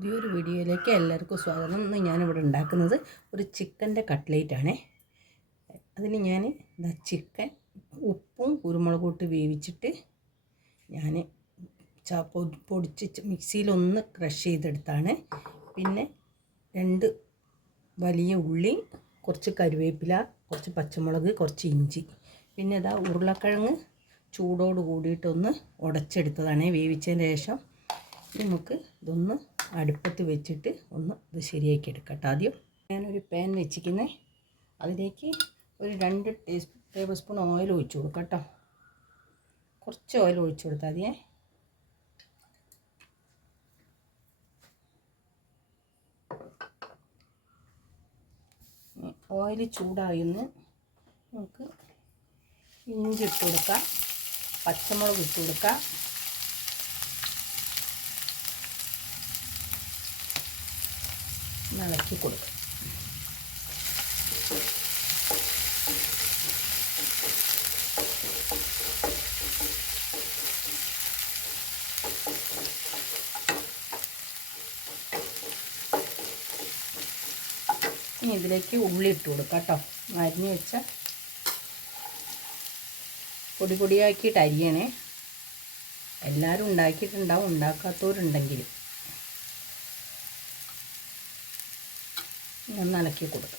പുതിയൊരു വീഡിയോയിലേക്ക് എല്ലാവർക്കും സ്വാഗതം. ഇന്ന് ഞാനിവിടെ ഉണ്ടാക്കുന്നത് ഒരു ചിക്കന്റെ കട്ട്ലേറ്റ് ആണേ അതിന് ഞാൻ ചിക്കൻ ഉപ്പും കുരുമുളകും ഇട്ട് വേവിച്ചിട്ട് ഞാൻ പൊടിച്ച് മിക്സിയിലൊന്ന് ക്രഷ് ചെയ്തെടുത്താണ്. പിന്നെ രണ്ട് വലിയ ഉള്ളി കുറച്ച് കരുവേപ്പില കുറച്ച് പച്ചമുളക് കുറച്ച് ഇഞ്ചി. പിന്നെ ഇതാ ഉരുളക്കിഴങ്ങ് ചൂടോട് കൂടിയിട്ടൊന്ന് ഉടച്ചെടുത്തതാണ് വേവിച്ചതിന് ശേഷം. നമുക്ക് ഇതൊന്ന് അടുപ്പത്ത് വെച്ചിട്ട് ഒന്ന് ഇത് ശരിയാക്കി എടുക്കട്ടെ ആദ്യം. ഞാനൊരു പാൻ വെച്ചിരിക്കുന്നത് അതിലേക്ക് ഒരു രണ്ട് ടീസ് ടേബിൾ സ്പൂൺ ഓയിൽ ഒഴിച്ചു കൊടുക്കാം കേട്ടോ. കുറച്ച് ഓയിൽ ഒഴിച്ചു കൊടുത്താൽ മതിയേ. ഓയിൽ ചൂടായിന്ന് നമുക്ക് ഇഞ്ചി ഇട്ട് കൊടുക്കാം. പച്ചമുളക് ഇട്ട് കൊടുക്കാം. ഒന്ന് ഇളക്കി കൊടുക്കും. ഇനി ഇതിലേക്ക് ഉള്ളി ഇട്ട് കൊടുക്കാം കേട്ടോ. അരിഞ്ഞ് വെച്ച പൊടി പൊടിയാക്കിയിട്ട് അരിയണേ. എല്ലാവരും ഉണ്ടാക്കിയിട്ടുണ്ടാവും ഉണ്ടാക്കാത്തവരുണ്ടെങ്കിൽ ഒന്ന് ഇളക്കി കൊടുക്കും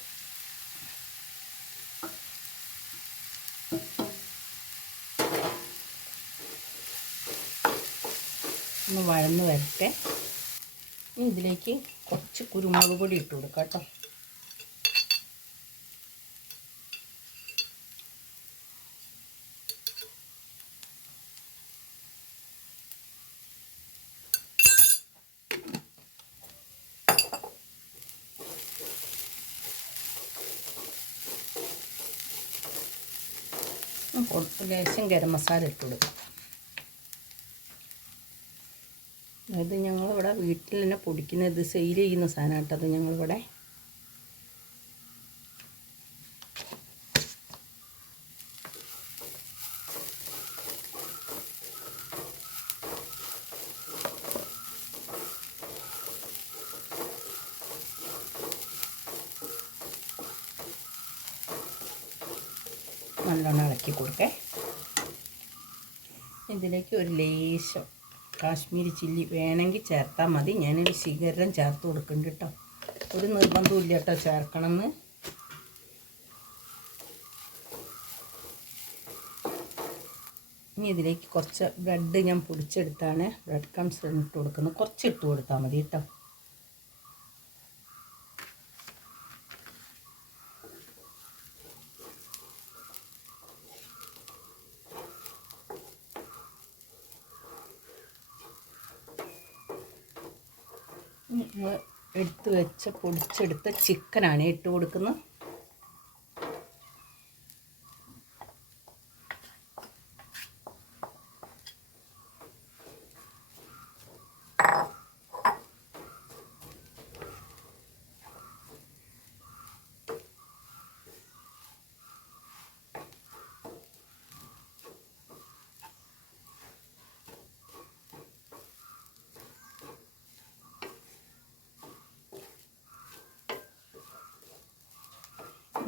ഒന്ന് വഴന്ന് വരട്ടെ. ഇതിലേക്ക് കുറച്ച് കുരുമുളക് പൊടി ഇട്ട് കൊടുക്കാം കേട്ടോ. ലേശം ഗരം മസാല ഇട്ട് കൊടുക്കാം. അതായത് ഞങ്ങളിവിടെ വീട്ടിൽ തന്നെ പൊടിക്കുന്ന ഇത് സെയിൽ ചെയ്യുന്ന സാധനമായിട്ടത് ഞങ്ങളിവിടെ നല്ലോണം ഇളക്കി കൊടുക്കേ. ഇതിലേക്ക് ഒരു ലേശം കാശ്മീരി ചില്ലി വേണമെങ്കിൽ ചേർത്താൽ മതി. ഞാനൊരു ശിഖരം ചേർത്ത് കൊടുക്കുന്നുണ്ട് കേട്ടോ. ഒരു നിർബന്ധവും ഇല്ല കേട്ടോ ചേർക്കണമെന്ന്. ഇനി ഇതിലേക്ക് കുറച്ച് ബ്രെഡ് ഞാൻ പൊടിച്ചെടുത്താണ്. ബ്രെഡ് ക്രംസ് ഇട്ട് കൊടുക്കുന്നത്. കുറച്ച് ഇട്ട് കൊടുത്താൽ മതി കേട്ടോ. നമ്മൾ എടുത്ത് വെച്ച പൊടിച്ചെടുത്ത ചിക്കനാണ് ഇട്ട് കൊടുക്കുന്നത്.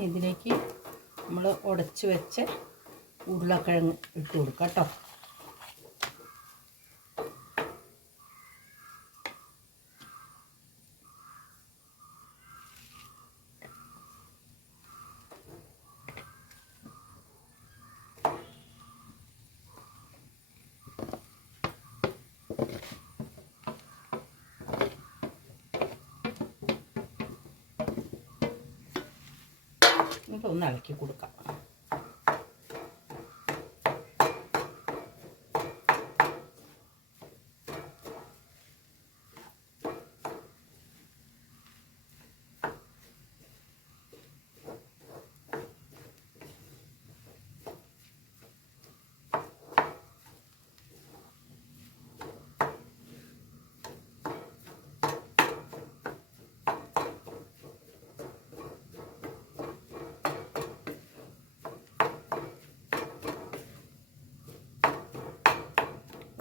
ഇതിലേക്ക് നമ്മൾ ഉടച്ച് വെച്ച ഉരുളക്കിഴങ്ങ് ഇട്ട് കൊടുക്കാം കേട്ടോ. നമുക്ക് ഒന്ന് ഇളക്കി കൊടുക്കാം.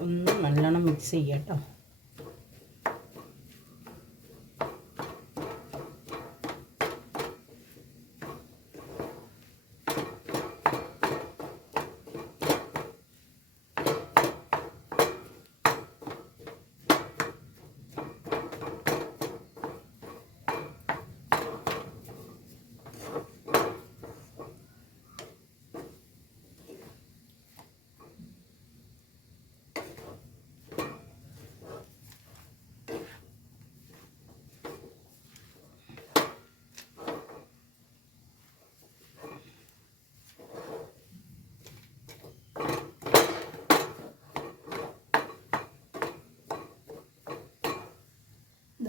ഒന്ന് നല്ലോണം മിക്സ് ചെയ്യാം കേട്ടോ.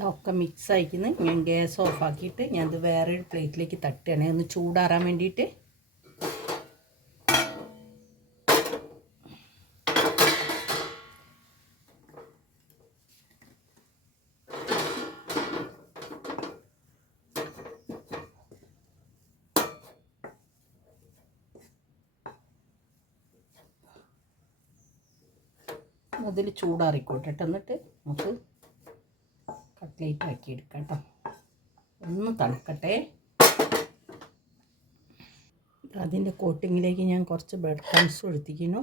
ഇതൊക്കെ മിക്സ് ആയിക്കുന്നു ഞാൻ ഗ്യാസ് ഓഫ് ആക്കിയിട്ട് ഞാൻ ഇത് വേറെ ഒരു പ്ലേറ്റിലേക്ക് തട്ടുകയാണ്. ഒന്ന് ചൂടാറാൻ വേണ്ടിയിട്ട്. അതിൽ ചൂടാറിക്കോട്ടെ കേട്ടോ എന്നിട്ട് നമുക്ക് കട്ട്ലേറ്റ് ആക്കി എടുക്കാം കേട്ടോ. ഒന്ന് തണുക്കട്ടെ. അതിന്റെ കോട്ടിങ്ങിലേക്ക് ഞാൻ കുറച്ച് ബ്രെഡ് ക്രംസ് ഒഴുത്തിക്കുന്നു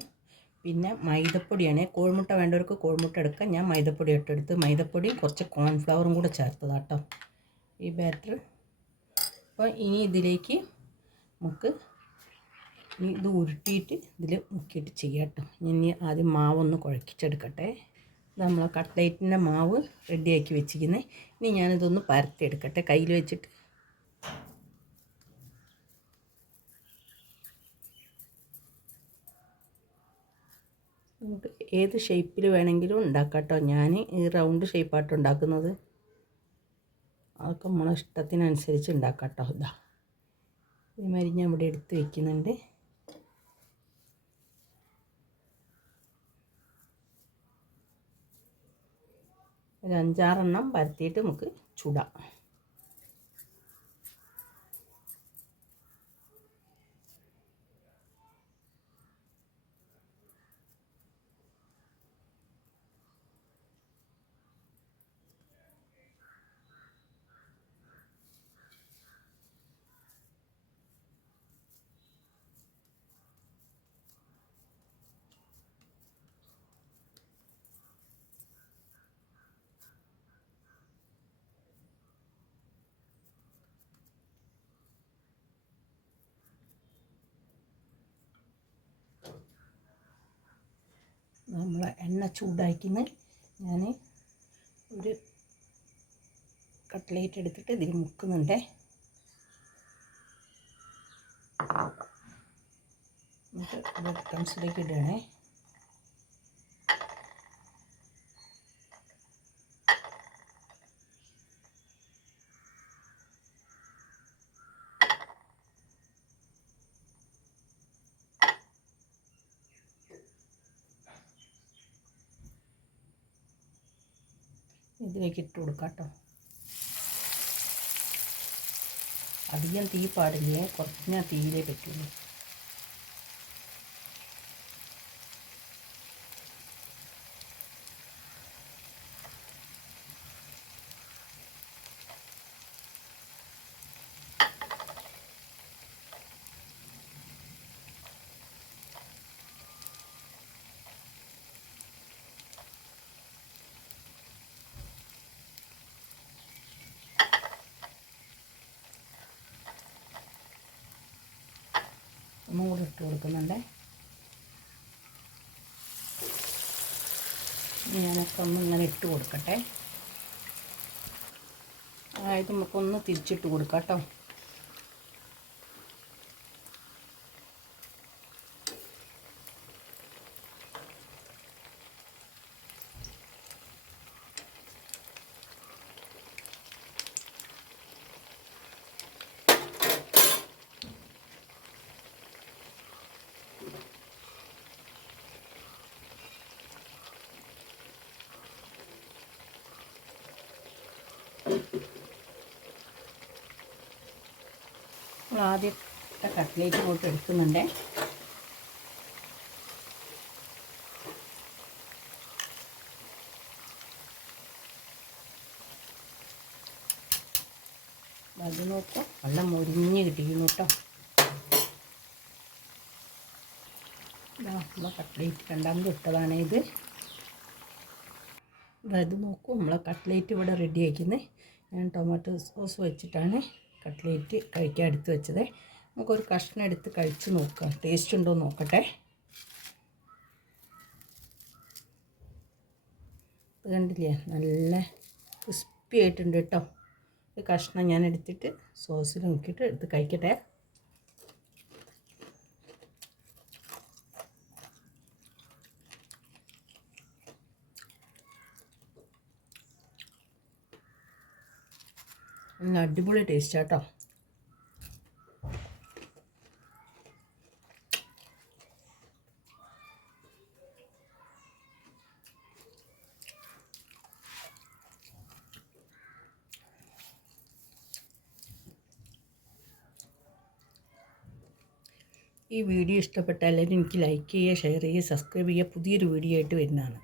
പിന്നെ മൈദപ്പൊടിയാണ്. കോഴിമുട്ട വേണ്ടവർക്ക് കോഴിമുട്ട എടുക്കാം. ഞാൻ മൈദപ്പൊടി ഇട്ടെടുത്ത് മൈദപ്പൊടിയും കുറച്ച് കോൺഫ്ലവറും കൂടെ ചേർത്തതാണ് കേട്ടോ ഈ ബാറ്റർ അപ്പോൾ ഇനി ഇതിലേക്ക് നമുക്ക് ഇത് ഉരുട്ടിയിട്ട് ഇതിൽ മുക്കിയിട്ട് ചെയ്യാം കേട്ടോ. ഇനി ആദ്യം മാവൊന്ന് കുഴക്കിച്ചെടുക്കട്ടെ. ഇത് നമ്മളെ കട്ട്ലേറ്റിന്റെ മാവ് റെഡിയാക്കി വെച്ചിരിക്കുന്നത് ഇനി ഞാനിതൊന്ന് പരത്തിയെടുക്കട്ടെ കയ്യിൽ വെച്ചിട്ട്. ഏത് ഷേപ്പിൽ വേണമെങ്കിലും ഉണ്ടാക്കാം കേട്ടോ ഞാൻ ഈ റൗണ്ട് ഷേപ്പായിട്ട് ഉണ്ടാക്കുന്നത്. അതൊക്കെ നമ്മളെ ഇഷ്ടത്തിനനുസരിച്ച് ഉണ്ടാക്കാം ഇതാ ഇതുമാതിരി ഞാൻ ഇവിടെ എടുത്ത് വെക്കുന്നുണ്ട്. ഒരു അഞ്ചാറെണ്ണം പരത്തിയിട്ട് നമുക്ക് ചൂടാം. നമ്മൾ എണ്ണ ചൂടാക്കിന്ന് ഞാൻ ഒരു കട്ട്ലേറ്റ് എടുത്തിട്ട് ഇതിൽ മുക്കുന്നുണ്ടേ. എന്നിട്ട് ബ്രെഡ് ക്രംസിലേക്ക് ഇടുകയാണേ. ഇതിലേക്ക് ഇട്ട് കൊടുക്കാം കേട്ടോ. അധികം തീ പാടില്ലേ? കുറഞ്ഞ തീയിലേ പറ്റുള്ളൂ. ഒന്നും കൂടി ഇട്ട് കൊടുക്കുന്നുണ്ട്. ഞാനൊക്കെ ഒന്ന് ഇങ്ങനെ ഇട്ട് കൊടുക്കട്ടെ. അതായത് നമുക്കൊന്ന് തിരിച്ചിട്ട് കൊടുക്കാം കേട്ടോ. ആദ്യത്തെ കട്ട്ലേറ്റ് പോയിട്ട് എടുക്കുന്നുണ്ട്. അത് നോക്കാം വെള്ളം മുരിഞ്ഞ് കിട്ടിയിരുന്നു കേട്ടോ നമ്മളെ കട്ട്ലേറ്റ് രണ്ടാമത് ഇട്ടതാണ് ഇത്. ഇത് നോക്കൂ നമ്മളെ കട്ട്ലേറ്റ് ഇവിടെ റെഡി ആക്കുന്നത് ഞാൻ ടൊമാറ്റോ സോസ് വെച്ചിട്ടാണ് കട്ട്ലേറ്റ് കഴിക്കാൻ എടുത്ത് വെച്ചത്. നമുക്കൊരു കഷ്ണം എടുത്ത് കഴിച്ച് നോക്കാം. ടേസ്റ്റ് ഉണ്ടോ നോക്കട്ടെ. ഇത് കണ്ടില്ലേ? നല്ല ക്രിസ്പി ആയിട്ടുണ്ട് കേട്ടോ. ഒരു കഷ്ണം ഞാൻ എടുത്തിട്ട് സോസിൽ നോക്കിയിട്ട് എടുത്ത് കഴിക്കട്ടെ. അടിപൊളി ടേസ്റ്റ് ആട്ടോ. ഈ വീഡിയോ ഇഷ്ടപ്പെട്ടാൽ എനിക്ക് ലൈക്ക് ചെയ്യുക ഷെയർ ചെയ്യുക സബ്സ്ക്രൈബ് ചെയ്യുക. പുതിയൊരു വീഡിയോ ആയിട്ട് വരുന്നതാണ്.